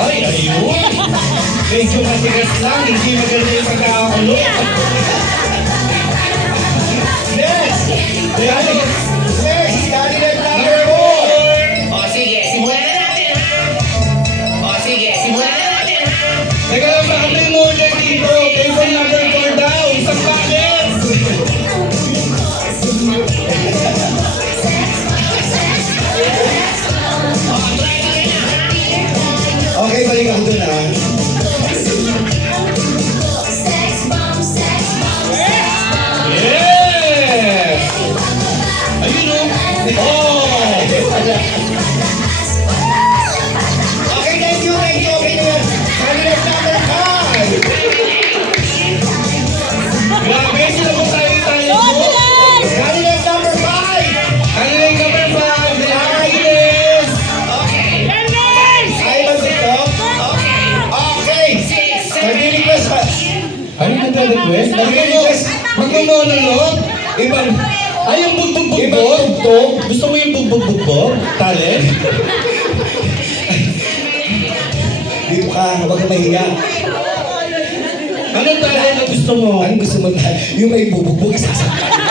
Ay, ayun. Medyo matigas lang, hindi maganda yung pagkakakulo. Next! Next! Candidate number 4! O sige, simulan na natin ha. O sige, simulan na natin ha. Teka lang, bakit may order dito? Table number 4 daw, isang bakit? Okay, balik ako dun ha. Yes! Ayun o. Oh! Okay, thank you, thank you. Okay na yan. Candidate number 5. Grabe, sila po tayo mo. Candidate number 5. Candidate number 5. Agnes. Okay. Ivan dito. Okay. Okay. Six, Nag-request pa. Ano nag-request? Nag-request. Magmamonolog. Ibang... Ay, yung bugbog-bugbog. Gusto mo yung bugbog-bugbog? Talent? Dito ka, huwag ka mahiya. Anong talent na gusto mo? Ano gusto mo na? Yung may bubugbog, isasaktan ka.